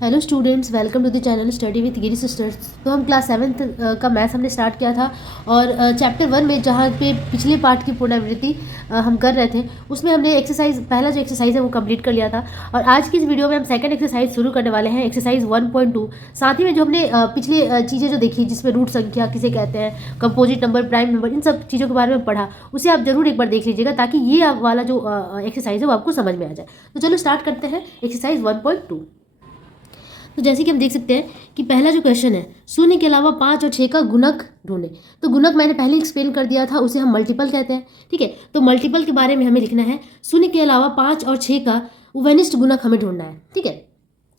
Hello students, welcome to the channel study with Giri sisters. तो हम class 7th का maths हमने स्टार्ट किया था और चैप्टर 1 में जहाँ पे पिछले पार्ट की पुनरावृत्ति हम कर रहे थे उसमें हमने पहला जो एक्सरसाइज है वो कंप्लीट कर लिया था। और आज की इस वीडियो में हम सेकंड एक्सरसाइज शुरू करने वाले हैं, एक्सरसाइज 1.2। साथ ही में जो हमने पिछली चीज़ें जो देखी जिसमें रूट संख्या किसे कहते हैं, कंपोजिट नंबर, प्राइम नंबर, इन सब चीज़ों के बारे में पढ़ा, उसे आप जरूर एक बार देख लीजिएगा ताकि ये वाला जो एक्सरसाइज है वो आपको समझ में आ जाए। तो चलो स्टार्ट करते हैं एक्सरसाइज 1.2। तो जैसे कि हम देख सकते हैं कि पहला जो क्वेश्चन है, शून्य के अलावा 5 और 6 का गुणक ढूंढें। तो गुणक मैंने पहले एक्सप्लेन कर दिया था, उसे हम मल्टीपल कहते हैं। ठीक है, तो मल्टीपल के बारे में हमें लिखना है, शून्य के अलावा 5 और 6 का उभयनिष्ठ गुणक हमें ढूंढना है। ठीक है,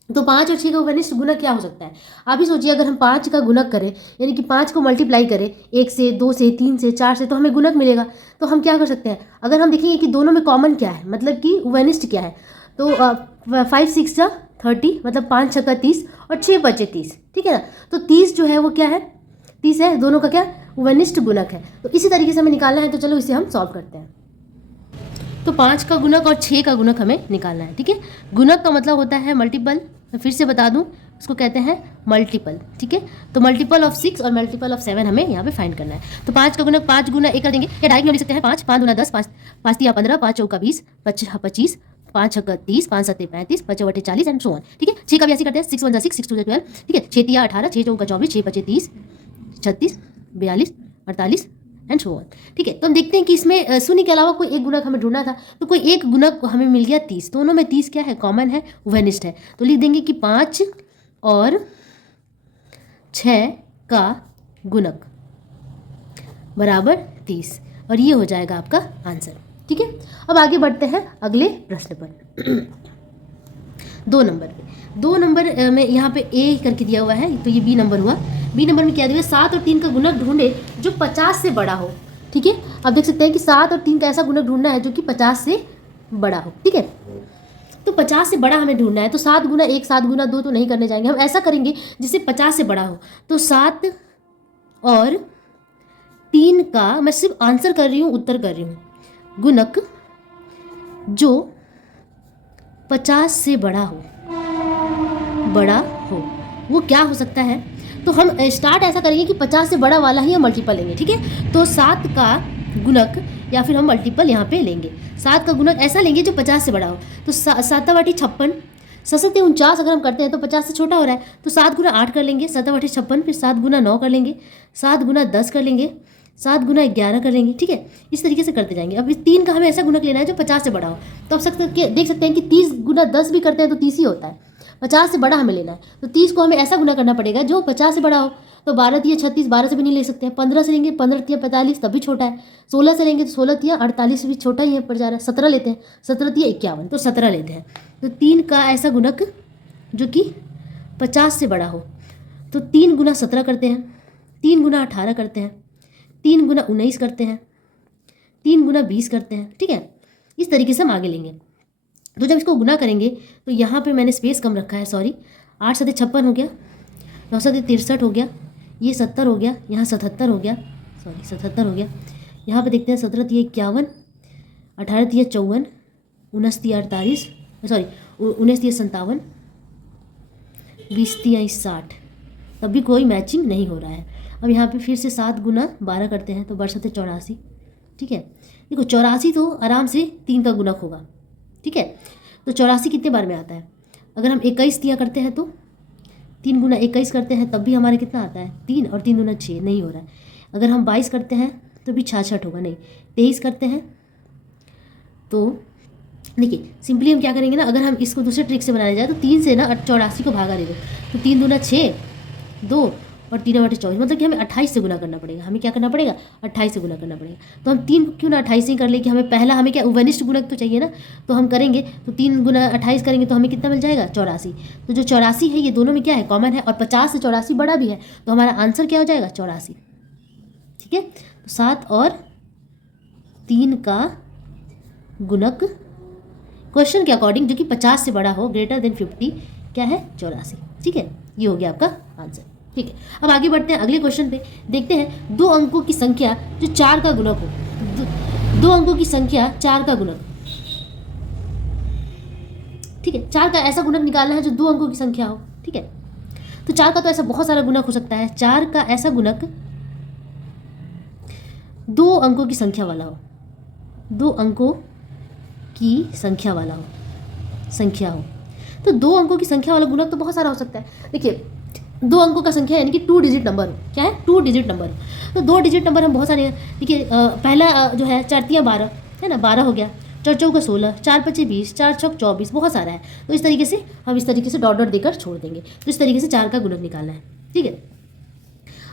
तो 5 और 6 का उभयनिष्ठ गुणक क्या हो सकता है? आप ही सोचिए, अगर हम 5 का गुणक करें यानी कि 5 को मल्टीप्लाई करें 1 से, 2 से, 3 से, 4 से, तो हमें गुणक मिलेगा। तो हम क्या कर सकते हैं, अगर हम देखेंगे कि दोनों में कॉमन क्या है, मतलब कि उभयनिष्ठ क्या है, तो 5 6 जा 30, मतलब 5 6 का 30 और 6 बचे 30। ठीक है ना, तो 30 जो है वो क्या है, 30 है, दोनों का क्या उभयनिष्ठ गुणक है। तो इसी तरीके से हमें निकालना है। तो चलो इसे हम सॉल्व करते हैं। तो 5 का गुणक और 6 का गुणक हमें निकालना है। ठीक है, गुणक का मतलब होता है मल्टीपल। मैं फिर से बता दूं, उसको कहते हैं मल्टीपल। ठीक है, तो मल्टीपल ऑफ 6 और मल्टीपल ऑफ 7 हमें यहाँ पे फाइंड करना है। तो 5 का गुणक 5 गुना 1 कर देंगे, या डायरेक्ट में लिख सकते हैं 5 5 गुना 10, 5 3 15, 5 चौका 20, 25, 5 6 30, 5 7 35, 5 8 40 एंड सो ऑन। ठीक है, 6 का भी ऐसे करते हैं, 6 1 6, 6 2 12। ठीक है, 6 3 18, 6 चौका 24, 6 5 30, 36 42 48 एंड सो ऑन। ठीक है, तो हम देखते हैं कि इसमें शून्य के अलावा कोई एक गुणक हमें ढूंढना था, तो कोई एक गुणक हमें मिल गया 30। दोनों में 30 क्या है, कॉमन है, उभयनिष्ठ है। तो लिख देंगे कि 5 और 6 का गुणक बराबर 30, और ये हो जाएगा आपका आंसर। ठीक है, अब आगे बढ़ते हैं अगले प्रश्न पर। 2 नंबर में यहाँ पे ए करके दिया हुआ है, तो ये बी नंबर हुआ। बी नंबर में क्या दिया, 7 और 3 का गुणक ढूंढे जो 50 से बड़ा हो। ठीक है, आप देख सकते हैं कि 7 और 3 का ऐसा गुणक ढूंढना है जो कि 50 से बड़ा हो। ठीक है, तो 50 से बड़ा हमें ढूंढना है। तो 7 गुना 1 7 गुना 2 तो नहीं करने जाएंगे, हम ऐसा करेंगे जिससे 50 से बड़ा हो। तो 7 और 3 का, मैं सिर्फ आंसर कर रही हूँ, उत्तर कर रही हूँ, गुणक जो 50 से बड़ा हो वो क्या हो सकता है? तो हम स्टार्ट ऐसा करेंगे कि 50 से बड़ा वाला ही हम मल्टीपल लेंगे। ठीक है, तो 7 का गुणक या फिर हम मल्टीपल यहाँ पे लेंगे, 7 का गुणक ऐसा लेंगे जो 50 से बड़ा हो। तो 7 वाटी 56, 7 49 अगर हम करते हैं तो 50 से छोटा हो रहा है, तो 7 गुना 8 कर लेंगे, 7 वाटी 56, फिर 7 गुना 9 कर लेंगे, 7 गुना 10 कर लेंगे, 7 गुना 11 कर लेंगे। ठीक है, इस तरीके से करते जाएंगे। अब इस 3 का हमें ऐसा गुणक लेना है जो 50 से बड़ा हो। तो आप देख सकते हैं कि 30 गुना 10 भी करते हैं तो 30 ही होता है। 50 से बड़ा हमें लेना है, तो 30 को हमें ऐसा गुना करना पड़ेगा जो 50 से बड़ा हो। तो 12 तिया 36, 12 से भी नहीं ले सकते हैं। 15 से लेंगे, 15 तिया 45, तब भी छोटा है। 16 से लेंगे तो 16 तिया 48 भी छोटा ही है पड़ जा रहा है। 17 लेते हैं, 17 तिया 51, तो 17 लेते हैं। तो 3 का ऐसा गुणक जो कि 50 से बड़ा हो, तो 3 गुना 17 करते हैं, 3 गुना 18 करते हैं, 3 गुना 19 करते हैं, 3 गुना 20 करते हैं। ठीक है, इस तरीके से हम आगे लेंगे। तो जब इसको गुना करेंगे तो यहाँ पे मैंने स्पेस कम रखा है, सॉरी। 8 7 56 हो गया, 9 7 63 हो गया, ये 70 हो गया, यहाँ 77 हो गया, सॉरी 77 हो गया। यहाँ पे देखते हैं 17 तिया 51, 18 तिया 54, 19 तिया 48, सॉरी 19 तिया 57, 20 तिया 60, तब भी कोई मैचिंग नहीं हो रहा है। अब यहाँ पे फिर से 7 गुना 12 करते हैं तो 12 84। ठीक है, देखो 84 तो आराम से 3 का गुणक होगा। ठीक है, तो 84 कितने बार में आता है? अगर हम 21 दिया करते हैं तो 3 गुना 21 करते हैं तब भी हमारे कितना आता है, 3, और 3 गुना 6, नहीं हो रहा है। अगर हम 22 करते हैं तो भी 66 होगा, नहीं। 23 करते हैं तो देखिए सिंपली हम क्या करेंगे ना, अगर हम इसको दूसरे ट्रिक से बनाया जाए तो 3 से ना 84 को भागा ले दो, तो 3 दूना 6, 2 और 3 बटे 24, मतलब कि हमें 28 से गुना करना पड़ेगा। हमें क्या करना पड़ेगा, 28 से गुना करना पड़ेगा। तो हम 3 को क्यों ना 28 ही कर ले, कि हमें पहला हमें क्या उभयनिष्ठ गुणक तो चाहिए ना। तो हम करेंगे तो 3 गुना 28 करेंगे तो हमें कितना मिल जाएगा, 84। तो जो 84 है ये दोनों में क्या है, कॉमन है, और 50 से 84 बड़ा भी है, तो हमारा आंसर क्या हो जाएगा, 84। ठीक है, तो 7 और 3 का गुणक क्वेश्चन के अकॉर्डिंग जो कि 50 से बड़ा हो, ग्रेटर देन 50, क्या है, 84। ठीक है, ये हो गया आपका आंसर। ठीक है, अब आगे बढ़ते हैं अगले क्वेश्चन पे। देखते हैं 2 अंकों की संख्या जो 4 का गुणक हो। 2 अंकों की संख्या 4 का गुणक, ठीक है। 4 का ऐसा गुणक निकालना है जो 2 अंकों की संख्या हो, ठीक है। तो 4 का तो ऐसा बहुत सारा गुणक हो सकता है। 4 का ऐसा गुणक 2 अंकों की संख्या वाला हो, 2 अंकों की संख्या वाला हो। तो 2 अंकों की संख्या वाला गुणक तो बहुत सारा हो सकता है। देखिए 2 अंकों का संख्या यानी कि 2 डिजिट नंबर हो। क्या है? 2 डिजिट नंबर हो। तो 2 डिजिट नंबर हम बहुत सारे हैं। देखिए पहला जो है 4 तियाँ 12 है ना, 12 हो गया। 4 चौका 16, 4 पचे 20, 4 छक 24, बहुत सारा है। तो इस तरीके से हम इस तरीके से डॉट डॉट देकर छोड़ देंगे। तो इस तरीके से 4 का गुणक निकालना है, ठीक है।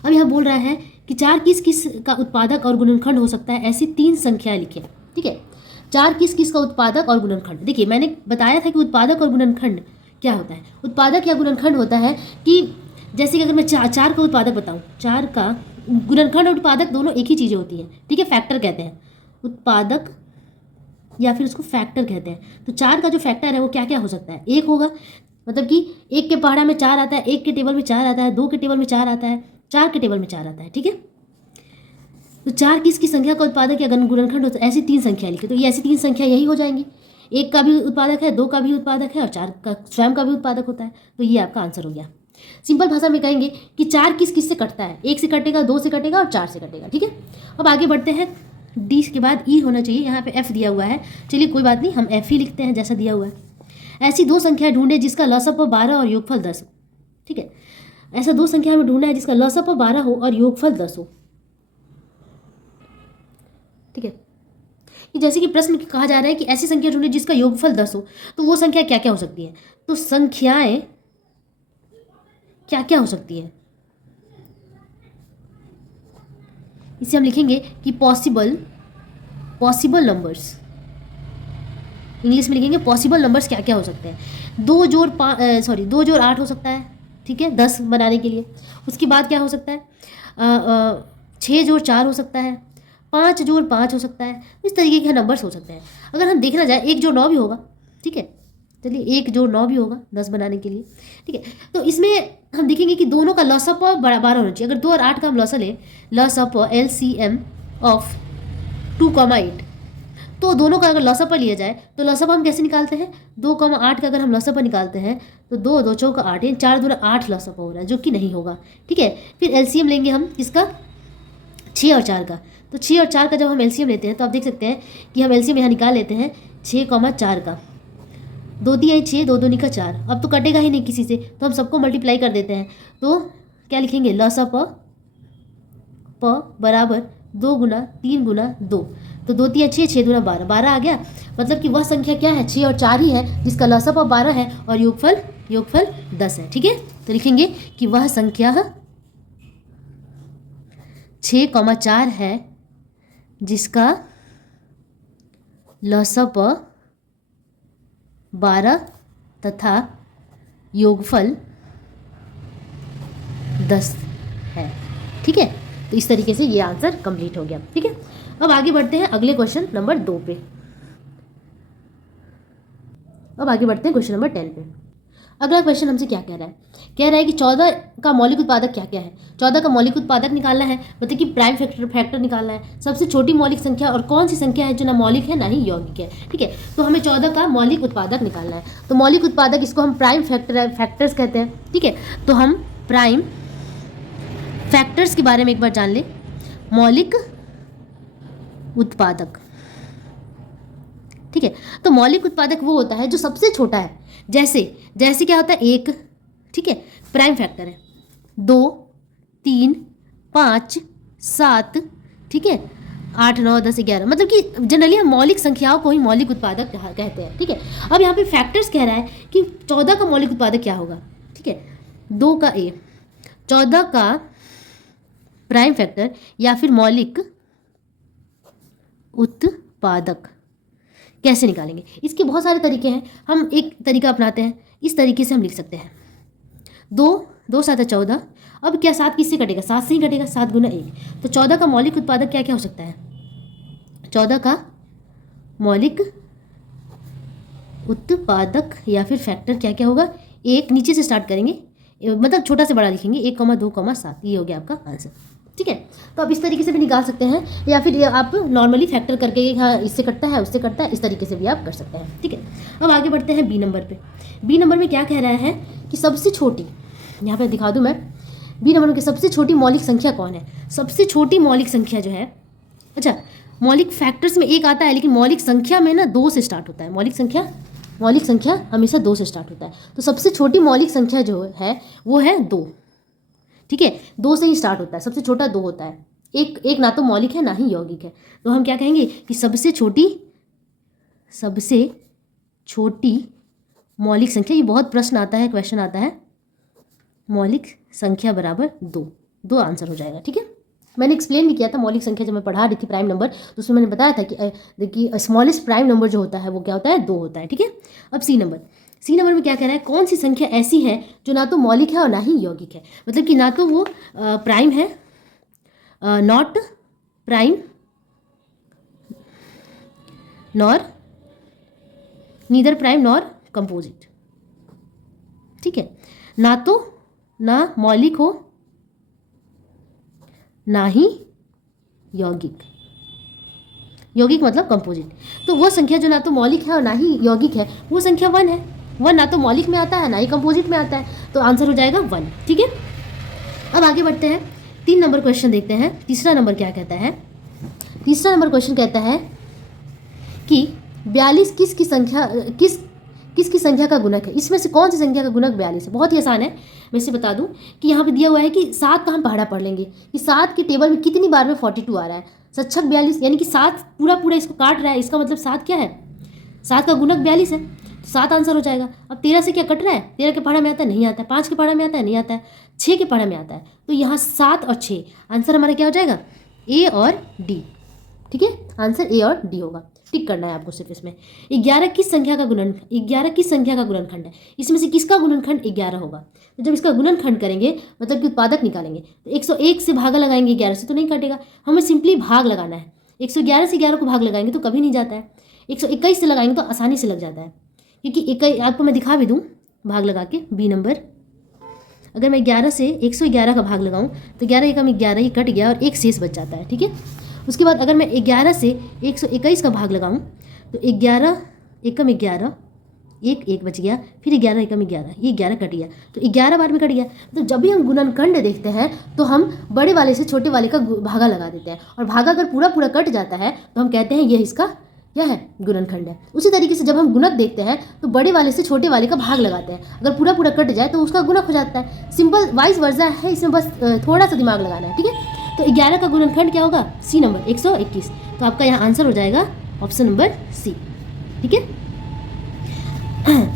अब यहाँ बोल रहा है कि 4 किस किस का उत्पादक और गुणनखंड हो सकता है, ऐसी 3 संख्याएं लिखें, ठीक है। 4 किस किस का उत्पादक और गुणनखंड। देखिए मैंने बताया था कि उत्पादक और गुणनखंड क्या होता है। उत्पादक या गुणनखंड होता है कि जैसे कि अगर मैं 4 का उत्पादक बताऊं, 4 का गुणनखंड और उत्पादक दोनों एक ही चीज़ें होती हैं, ठीक है। फैक्टर कहते हैं उत्पादक या फिर उसको फैक्टर कहते हैं। तो 4 का जो फैक्टर है वो क्या क्या हो सकता है। 1 होगा, मतलब कि 1 के पहाड़ा में 4 आता है, 1 के टेबल में 4 आता है, 2 के टेबल में 4 आता है, 4 के टेबल में 4 आता है, ठीक है। तो 4 किसकी संख्या का उत्पादक या गुणनखंड होता है, ऐसी 3 संख्या लिखे। तो ये ऐसी 3 संख्या यही हो जाएंगी। 1 का भी उत्पादक है, 2 का भी उत्पादक है और 4 का स्वयं का भी उत्पादक होता है। तो ये आपका आंसर हो गया। सिंपल भाषा में कहेंगे कि 4 किस किस से कटता है। 1 से कटेगा, 2 से कटेगा और 4 से कटेगा, ठीक है। अब आगे बढ़ते हैं। डी के बाद ई होना चाहिए, यहाँ पे एफ दिया हुआ है। चलिए कोई बात नहीं, हम एफ ही लिखते हैं जैसा दिया हुआ है। ऐसी 2 संख्या ढूंढे जिसका लसप 12 और योगफल 10, ठीक है। ऐसा 2 संख्या हमें ढूंढना है जिसका लसप 12 हो और योगफल 10 हो, ठीक है। कि जैसे कि प्रश्न कहा जा रहा है कि ऐसी संख्या ढूंढे जिसका योगफल 10 हो, तो वो संख्या क्या क्या हो सकती है। तो संख्याएं क्या क्या हो सकती है, इसे हम लिखेंगे कि पॉसिबल नंबर्स। इंग्लिश में लिखेंगे पॉसिबल नंबर्स क्या क्या हो सकते हैं। 2 जोड़ 8 हो सकता है, ठीक है, 10 बनाने के लिए। उसके बाद क्या हो सकता है, 6 जोड़ 4 हो सकता है, 5 जोड़ 5 हो सकता है। इस तरीके के नंबर्स हो सकते हैं। अगर हम देखना जाए 1 जोड़ 9 भी होगा, ठीक है। चलिए 1 जोड़ 9 भी होगा 10 बनाने के लिए, ठीक है। तो इसमें हम देखेंगे कि दोनों का लसअप 12 होना चाहिए। अगर 2 और 8 का हम लसअप लें, लसअप LCM ऑफ 2,8, तो दोनों का अगर लसअप लिया जाए तो लसअप हम कैसे निकालते हैं। 2,8 का अगर हम लसअप निकालते हैं तो 2 2 चौका 8, 4 दूना 8 लसअप हो रहा है, जो कि नहीं होगा, ठीक है। फिर LCM लेंगे हम किसका, 6 और 4 का। तो 6 और 4 का जब हम LCM लेते हैं तो आप देख सकते हैं कि हम LCM यहाँ निकाल लेते हैं 6,4 का। 2 तियाई 6, 2 दूनी का 4। अब तो कटेगा ही नहीं किसी से, तो हम सबको मल्टीप्लाई कर देते हैं। तो क्या लिखेंगे, लसअप प बराबर 2 गुना 3 गुना 2। तो 2 तिया 6, 6 दूना 12, 12 आ गया। मतलब कि वह संख्या क्या है, 6 और 4 ही है, जिसका लसअप 12 है और योगफल 10 है, ठीक है। तो लिखेंगे कि वह संख्या 6,4 है जिसका लसअप 12 तथा योगफल 10 है, ठीक है। तो इस तरीके से ये आंसर कंप्लीट हो गया, ठीक है। अब आगे बढ़ते हैं अगले क्वेश्चन नंबर 2 पे। अब आगे बढ़ते हैं क्वेश्चन नंबर 10 पे। अगला क्वेश्चन हमसे क्या कह रहा है कि 14 का मौलिक उत्पादक क्या क्या है। 14 का मौलिक उत्पादक निकालना है, मतलब कि प्राइम फैक्टर निकालना है। सबसे छोटी मौलिक संख्या और कौन सी संख्या है जो ना मौलिक है ना ही यौगिक है, ठीक है। तो हमें 14 का मौलिक उत्पादक निकालना है। तो मौलिक उत्पादक, इसको हम प्राइम फैक्टर्स कहते हैं, ठीक है। तो हम प्राइम फैक्टर्स के बारे में एक बार जान ले। मौलिक उत्पादक, ठीक है। तो मौलिक उत्पादक वो होता है जो सबसे छोटा है। जैसे क्या होता है 1, ठीक है, प्राइम फैक्टर है। 2, 3, 5, 7, ठीक है, 8, 9, 10, 11, मतलब कि जनरली हम मौलिक संख्याओं को ही मौलिक उत्पादक कहते हैं, ठीक है। अब यहाँ पे फैक्टर्स कह रहा है कि 14 का मौलिक उत्पादक क्या होगा, ठीक है। 2 का A, 14 का प्राइम फैक्टर या फिर मौलिक उत्पादक कैसे निकालेंगे। इसके बहुत सारे तरीके हैं। हम एक तरीका अपनाते हैं, इस तरीके से हम लिख सकते हैं। 2 7 14। अब क्या 7 किससे कटेगा, 7 से ही कटेगा, 7 गुना 1। तो 14 का मौलिक उत्पादक क्या क्या हो सकता है। 14 का मौलिक उत्पादक या फिर फैक्टर क्या क्या होगा। 1 नीचे से स्टार्ट करेंगे, मतलब छोटा से बड़ा लिखेंगे, 1, 2, 7। ये हो गया आपका आंसर, ठीक है। तो आप इस तरीके से भी निकाल सकते हैं, या फिर आप नॉर्मली फैक्टर करके हाँ इससे कटता है उससे कटता है, इस तरीके से भी आप कर सकते हैं। ठीक है, अब आगे बढ़ते हैं बी नंबर पे। बी नंबर में क्या कह रहा है कि सबसे छोटी, यहाँ पे दिखा दूँ मैं, बी नंबर में सबसे छोटी मौलिक संख्या कौन है। सबसे छोटी मौलिक संख्या जो है, अच्छा मौलिक फैक्टर्स में एक आता है, लेकिन मौलिक संख्या में ना 2 से स्टार्ट होता है। मौलिक संख्या हमेशा 2 से स्टार्ट होता है। तो सबसे छोटी मौलिक संख्या जो है वो है 2। ठीक है, 2 से ही स्टार्ट होता है, सबसे छोटा 2 होता है। एक ना तो मौलिक है ना ही यौगिक है। तो हम क्या कहेंगे कि सबसे छोटी मौलिक संख्या, ये बहुत प्रश्न आता है, क्वेश्चन आता है, मौलिक संख्या बराबर 2 आंसर हो जाएगा। ठीक है, मैंने एक्सप्लेन भी किया था मौलिक संख्या जब मैं पढ़ा रही थी प्राइम नंबर, तो उसमें मैंने बताया था कि देखिए स्मॉलेस्ट प्राइम नंबर जो होता है वो क्या होता है, 2 होता है। ठीक है, अब सी नंबर में क्या कह रहा है, कौन सी संख्या ऐसी है जो ना तो मौलिक है और ना ही यौगिक है। मतलब कि ना तो वो प्राइम है, not prime nor, neither prime nor composite. ठीक है, ना मौलिक हो ना ही यौगिक मतलब कंपोजिट। तो वो संख्या जो ना तो मौलिक है और ना ही यौगिक है, वो संख्या 1 है। 1 ना तो मौलिक में आता है ना ही कंपोजिट में आता है, तो आंसर हो जाएगा 1। ठीक है, अब आगे बढ़ते हैं, 3 नंबर क्वेश्चन देखते हैं। तीसरा नंबर क्या कहता है, तीसरा नंबर क्वेश्चन कहता है कि 42 किसकी संख्या का गुणक है। इसमें से कौन सी संख्या का गुणक 42 है। बहुत ही आसान है, मैं इसे बता दूं कि यहाँ पे दिया हुआ है कि 7 का हम पहाड़ा पढ़ लेंगे कि 7 के टेबल में कितनी बार में 42 आ रहा है। सच्छक 42, यानी कि 7 पूरा इसको काट रहा है, इसका मतलब 7 क्या है, 7 का गुणक 42 है, तो 7 आंसर हो जाएगा। अब 13 से क्या कट रहा है, 13 के पहाड़ा में आता है, नहीं आता है। 5 के पहाड़ा में आता है, नहीं आता है। 6 के पहाड़ा में आता है, तो यहाँ 7 और 6 आंसर हमारा क्या हो जाएगा, ए और डी। ठीक है, आंसर ए और डी होगा, टिक करना है आपको सिर्फ इसमें। 11 किस संख्या का गुणनखंड है। इसमें से किसका गुणनखंड 11 होगा। तो जब इसका गुणनखंड करेंगे मतलब कि उत्पादक निकालेंगे, तो 101 से भागा लगाएंगे, 11 से तो नहीं कटेगा, हमें सिंपली भाग लगाना है। 111 से 11 को भाग लगाएंगे तो कभी नहीं जाता है। 121 से लगाएंगे तो आसानी से लग जाता है, क्योंकि आपको मैं दिखा भी दूँ भाग लगा के। बी नंबर, अगर मैं 11 से 111 का भाग लगाऊँ तो 11 एकम 11 ही कट गया और 1 शेष बच जाता है। ठीक है, उसके बाद अगर मैं 11 से 121 का भाग लगाऊं तो 11 एकम 11, 1 बच गया, फिर 11 एकम 11, ये 11 कट गया, तो 11 बार में कट गया। तो जब भी हम गुणनखंड देखते हैं तो हम बड़े वाले से छोटे वाले का भागा लगा देते हैं, और भागा अगर पूरा कट जाता है तो हम कहते हैं यह इसका क्या है, गुणनखंड है। उसी तरीके से जब हम गुणक देखते हैं तो बड़े वाले से छोटे वाले का भाग लगाते हैं, अगर पूरा कट जाए तो उसका गुणक हो जाता है। सिंपल वाइस वर्सा है, इसमें बस थोड़ा सा दिमाग लगाना है। ठीक है, तो 11 का गुणनखंड क्या होगा, सी नंबर 121। तो आपका यहाँ आंसर हो जाएगा ऑप्शन नंबर सी। ठीक है,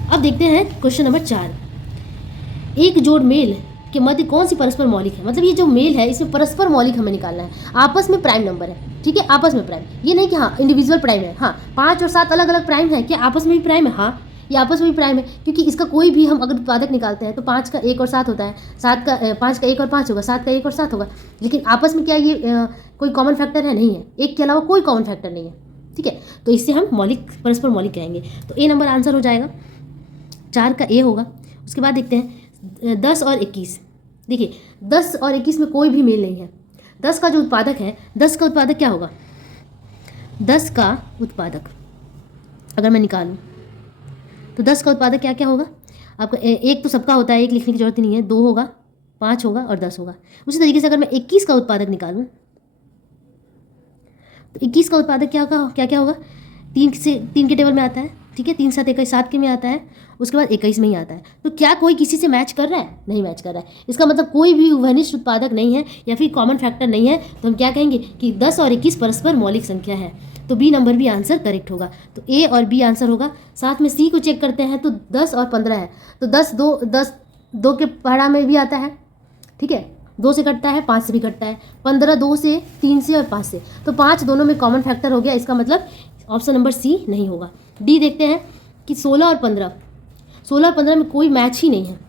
अब देखते हैं क्वेश्चन नंबर 4। एक जोड़ मेल के मध्य कौन सी परस्पर मौलिक है। मतलब ये जो मेल है इसमें परस्पर मौलिक हमें निकालना है, आपस में प्राइम नंबर है। ठीक है, आपस में प्राइम, ये नहीं कि हाँ इंडिविजुअल प्राइम है। हाँ 5 और 7 अलग अलग प्राइम है, क्या आपस में भी प्राइम है, हाँ ये आपस में भी प्राइम है, क्योंकि इसका कोई भी हम अगर उत्पादक निकालते हैं तो 5 का 1 और 7 होता है, 5 का 1 और 5 होगा, 7 का 1 और 7 होगा। लेकिन आपस में क्या ये कोई कॉमन फैक्टर है, नहीं है, एक के अलावा कोई कॉमन फैक्टर नहीं है। ठीक है, तो इससे हम परस्पर मौलिक कहेंगे। तो ए नंबर आंसर हो जाएगा, 4 का ए होगा। उसके बाद देखते हैं 10 और 21। देखिए 10 और 21 में कोई भी मेल नहीं है। 10 का जो उत्पादक है, 10 का उत्पादक क्या होगा, 10 का उत्पादक अगर मैं निकालूं तो 10 का उत्पादक क्या क्या होगा आपका, एक तो सबका होता है, एक लिखने की जरूरत नहीं है, 2 होगा, 5 होगा और 10 होगा। उसी तरीके से अगर मैं 21 का उत्पादक निकालूं तो 21 का उत्पादक क्या होगा, 3 के टेबल में आता है। ठीक है, 3 7 21, 7 के में आता है, उसके बाद 21 में ही आता है। तो क्या कोई किसी से मैच कर रहा है, नहीं मैच कर रहा है। इसका मतलब कोई भी उभयनिष्ठ उत्पादक नहीं है या फिर कॉमन फैक्टर नहीं है। तो हम क्या कहेंगे कि 10 और 21 परस्पर मौलिक संख्या है। तो बी नंबर भी आंसर करेक्ट होगा। तो ए और बी आंसर होगा। साथ में सी को चेक करते हैं तो 10 और 15 है, तो 10 2 के पहाड़ा में भी आता है। ठीक है, 2 से कटता है, 5 से भी कटता है, 15 2 से, 3 से और 5 से, तो 5 दोनों में कॉमन फैक्टर हो गया। इसका मतलब ऑप्शन नंबर सी नहीं होगा। डी देखते हैं कि 16 और 15 में कोई मैच ही नहीं है।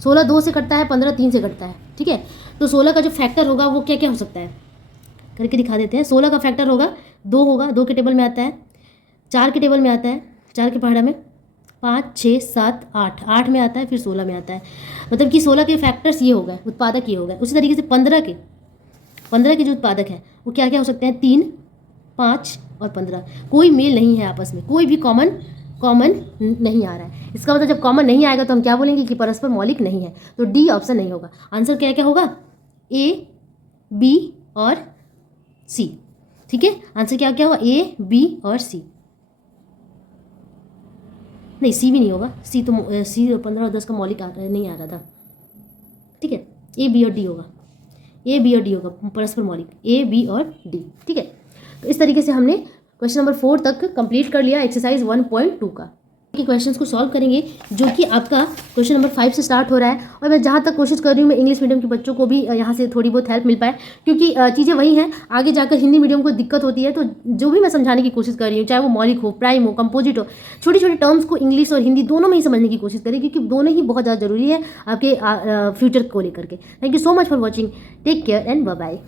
16 2 से कटता है, 15 3 से कटता है। ठीक है, तो 16 का जो फैक्टर होगा वो क्या क्या हो सकता है, करके दिखा देते हैं। 16 का फैक्टर होगा 2 होगा, 2 के टेबल में आता है, 4 के टेबल में आता है, 4 के पहाड़ा में, 5 6 7 8 में आता है, फिर 16 में आता है। मतलब कि 16 के फैक्टर्स ये हो गए, उत्पादक ये हो गए। उसी तरीके से 15 के जो उत्पादक हैं वो क्या क्या हो सकते हैं, 3, 5 और 15। कोई मेल नहीं है आपस में, कोई भी कॉमन नहीं आ रहा है। इसका मतलब जब कॉमन नहीं आएगा तो हम क्या बोलेंगे कि परस्पर मौलिक नहीं है। तो डी ऑप्शन नहीं होगा। आंसर क्या क्या होगा, ए, बी और सी। ठीक है, आंसर क्या क्या होगा, ए, बी और सी। नहीं, सी भी नहीं होगा, सी 15 और 10 का मौलिक नहीं आ रहा था। ठीक है, ए, बी और डी होगा, ए, बी और डी होगा परस्पर मौलिक, ए, बी और डी। ठीक है, तो इस तरीके से हमने क्वेश्चन नंबर 4 तक कंप्लीट कर लिया एक्सरसाइज 1.2 का। के क्वेश्चंस को सॉल्व करेंगे जो कि आपका क्वेश्चन नंबर 5 से स्टार्ट हो रहा है। और मैं जहाँ तक कोशिश कर रही हूँ मैं इंग्लिश मीडियम के बच्चों को भी यहाँ से थोड़ी बहुत हेल्प मिल पाए, क्योंकि चीज़ें वही हैं, आगे जाकर हिंदी मीडियम को दिक्कत होती है। तो जो भी मैं समझाने की कोशिश कर रही हूँ, चाहे वो मौलिक हो, प्राइम हो, कंपोजिट हो, छोटी छोटी टर्म्स को इंग्लिश और हिंदी दोनों में ही समझने की कोशिश करें, क्योंकि दोनों ही बहुत ज़्यादा जरूरी है आपके फ्यूचर को लेकर के। Thank you so much for watching, take care and bye bye.